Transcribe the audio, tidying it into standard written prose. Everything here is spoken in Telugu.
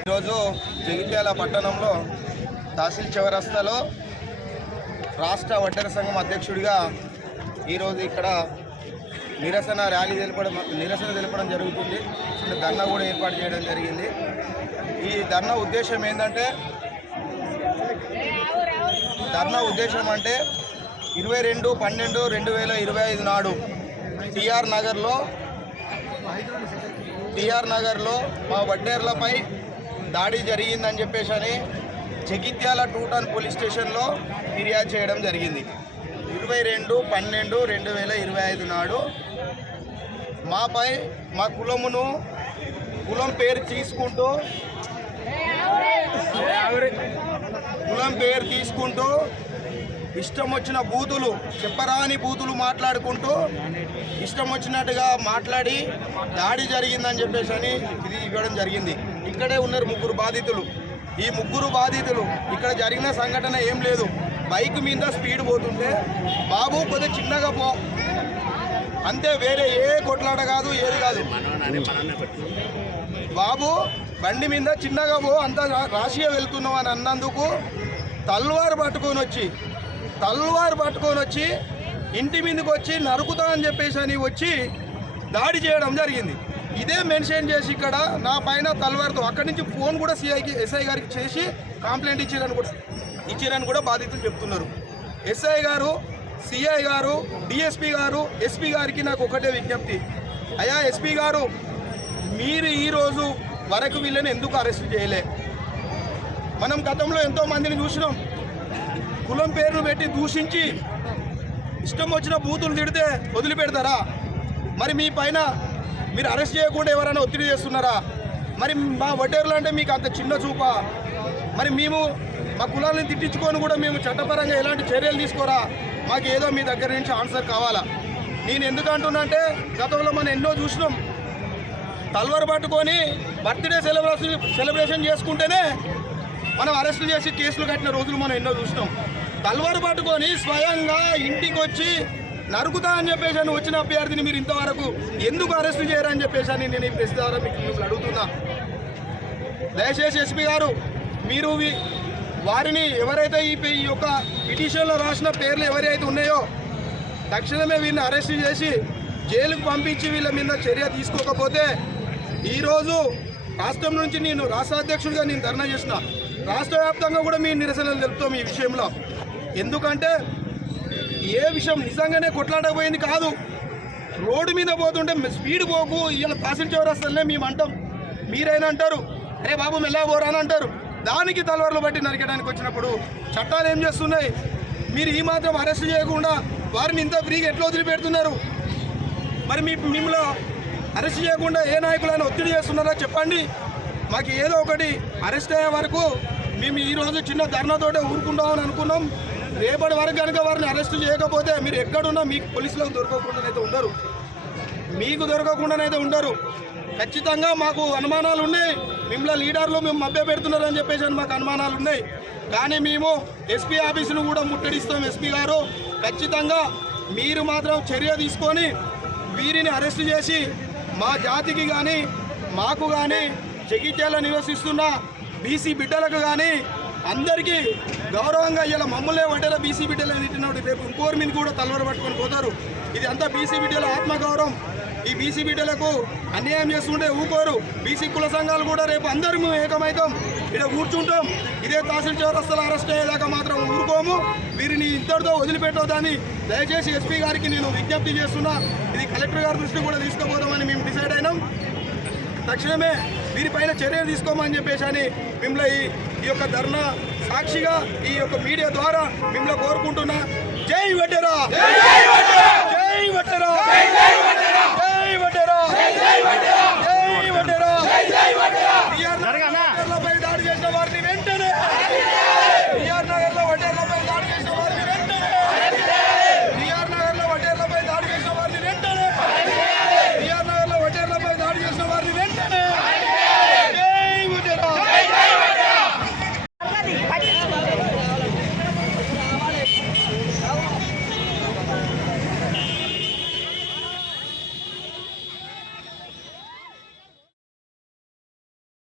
ఈరోజు జగిత్యాల పట్టణంలో తహసీల్ చౌరస్తాలో రాష్ట్ర వడ్డెర సంఘం అధ్యక్షుడిగా ఈరోజు ఇక్కడ నిరసన తెలపడం జరుగుతుంది. ధర్నా కూడా ఏర్పాటు చేయడం జరిగింది. ఈ ధర్నా ఉద్దేశం ఏంటంటే 22/12/2025 నాడు టీఆర్ నగర్లో మా వడ్డేర్లపై దాడి జరిగిందని చెప్పేసి అని జగిత్యాల 2 టౌన్ పోలీస్ స్టేషన్లో ఫిర్యాదు చేయడం జరిగింది. 22/12/2025 నాడు మాపై మా కులం పేరు తీసుకుంటూ ఇష్టం వచ్చిన బూతులు, చెప్పరాని బూతులు మాట్లాడుకుంటూ ఇష్టం వచ్చినట్టుగా మాట్లాడి దాడి జరిగిందని చెప్పేసి అని ఇది ఇవ్వడం జరిగింది. ఇక్కడే ఉన్నారు 3 బాధితులు. ఈ 3 బాధితులు ఇక్కడ జరిగిన సంఘటన ఏం లేదు. బైక్ మీద స్పీడ్ పోతుంటే బాబు కొద్దిగా చిన్నగా పో అంతే, వేరే ఏ కొట్లాట కాదు, ఏది కాదు. బాబు బండి మీద చిన్నగా పో, అంతా రాశిగా వెళ్తున్నావు అని అన్నందుకు తల్వారు పట్టుకొని వచ్చి ఇంటి మీదకి వచ్చి నరుకుతా అని చెప్పేసి అని వచ్చి దాడి చేయడం జరిగింది. ఇదే మెన్షన్ చేసి ఇక్కడ నా పైన తల్వారుతో అక్కడి నుంచి ఫోన్ కూడా ఎస్ఐ గారికి చేసి కంప్లైంట్ ఇచ్చిరని కూడా బాధితులు చెప్తున్నారు. ఎస్ఐ గారు, సిఐ గారు, డిఎస్పీ గారు, ఎస్పీ గారికి నాకు ఒకటే విజ్ఞప్తి. అయ్యా ఎస్పీ గారు, మీరు ఈరోజు వరకు వీళ్ళని ఎందుకు అరెస్ట్ చేయలే? మనం గతంలో ఎంతో మందిని చూసినాం. కులం పేరును పెట్టి దూషించి ఇష్టం వచ్చిన బూతులు తిడితే వదిలిపెడతారా? మరి మీ పైన మీరు అరెస్ట్ చేయకుండా ఎవరైనా ఒత్తిడి చేస్తున్నారా? మరి మా వడ్డేరులు అంటే మీకు అంత చిన్న చూపా? మరి మేము మా కులాలను తిట్టించుకొని కూడా మేము చట్టపరంగా ఎలాంటి చర్యలు తీసుకోరా? మాకు ఏదో మీ దగ్గర నుంచి ఆన్సర్ కావాలా? నేను ఎందుకు అంటున్నా అంటే గతంలో మనం ఎన్నో చూసినాం. తల్వారు పట్టుకొని బర్త్డే సెలబ్రేషన్ చేసుకుంటేనే మనం అరెస్టు చేసి కేసులు కట్టిన రోజులు మనం ఎన్నో చూసినాం. తల్వారు పట్టుకొని స్వయంగా ఇంటికి వచ్చి నరుకుతా అని చెప్పేసి అని వచ్చిన అభ్యర్థిని మీరు ఇంతవరకు ఎందుకు అరెస్టు చేయరని చెప్పేసి అని నేను ఈ ప్రెస్ ద్వారా మీకు అడుగుతున్నా. దయచేసి ఎస్పీ గారు, మీరు వారిని ఎవరైతే ఈ యొక్క పిటిషన్లో రాసిన పేర్లు ఎవరైతే ఉన్నాయో తక్షణమే వీళ్ళని అరెస్టు చేసి జైలుకు పంపించి వీళ్ళ మీద చర్య తీసుకోకపోతే ఈరోజు రాష్ట్రం నుంచి నేను రాష్ట్ర అధ్యక్షుడిగా నేను ధర్నా చేసిన, రాష్ట్ర వ్యాప్తంగా కూడా మీ నిరసనలు తెలుపుతాం ఈ విషయంలో. ఎందుకంటే ఏ విషయం నిజంగానే కొట్లాడకపోయింది కాదు. రోడ్డు మీద పోతుంటే స్పీడ్ పోకు, ఇలా తహసీల్ చౌరస్తాలనే మేము అంటాం. మీరైనా అంటారు అరే బాబు మెల్లగా పోరా అని అంటారు. దానికి తలవార్లు బట్టి నరికడానికి వచ్చినప్పుడు చట్టాలు ఏం చేస్తున్నాయి? మీరు ఈ మాత్రం అరెస్ట్ చేయకుండా వారిని ఇంత ఫ్రీగా ఎట్లా వదిలిపెడుతున్నారు? మరి మిమ్మల్ని అరెస్ట్ చేయకుండా ఏ నాయకులైనా ఒత్తిడి చేస్తున్నారో చెప్పండి. మాకు ఏదో ఒకటి అరెస్ట్ అయ్యే వరకు మేము ఈరోజు చిన్న ధర్నాతోటే ఊరుకుంటామని అనుకున్నాం. రేపటి వరకు కనుక వారిని అరెస్ట్ చేయకపోతే మీరు ఎక్కడున్నా మీకు పోలీసులకు దొరకకుండానైతే ఉండరు. ఖచ్చితంగా మాకు అనుమానాలు ఉన్నాయి. మిమ్మల్ని లీడర్లు మేము మభ్య పెడుతున్నారని చెప్పేసి మాకు అనుమానాలు ఉన్నాయి. కానీ మేము ఎస్పీ ఆఫీసును కూడా ముట్టడిస్తాం. ఎస్పీ గారు, ఖచ్చితంగా మీరు మాత్రం చర్య తీసుకొని వీరిని అరెస్ట్ చేసి మా జాతికి కానీ మాకు కానీ జగిత్యాల నివసిస్తున్న బీసీ బిడ్డలకు కానీ అందరికీ గౌరవంగా ఇలా మమ్మల్నే వడ్డేల బీసీ బిడ్డలు తిట్టినప్పుడు రేపు ఇంకోరి మీద కూడా తలవర పట్టుకొని పోతారు. ఇది అంతా బీసీ బిడ్డల ఆత్మగౌరవం. ఈ బీసీ బిడ్డలకు అన్యాయం చేస్తుంటే ఊకోరు. బీసీ కుల సంఘాలు కూడా రేపు అందరూ ఏకమైతాం, ఇక్కడ కూర్చుంటాం. ఇదే తహసీల్ చౌరస్తాలో అరెస్ట్ అయ్యేదాకా మాత్రం ఊరుకోము. వీరిని ఇంతటితో వదిలిపెట్టవద్దని దయచేసి ఎస్పీ గారికి నేను విజ్ఞప్తి చేస్తున్నా. ఇది కలెక్టర్ గారి దృష్టి కూడా తీసుకుపోదామని మేము డిసైడ్ అయినాం. తక్షణమే వీరిపైన చర్యలు తీసుకోమని చెప్పేసి అని మిమ్మల్ని ఈ యొక్క ధర్నా సాక్షిగా ఈ యొక్క మీడియా ద్వారా మిమ్మల్ని కోరుకుంటున్నా. జై వడ్డెరా, జై వడ్డెరా, జై వడ్డెరా, జై వడ్డెరా.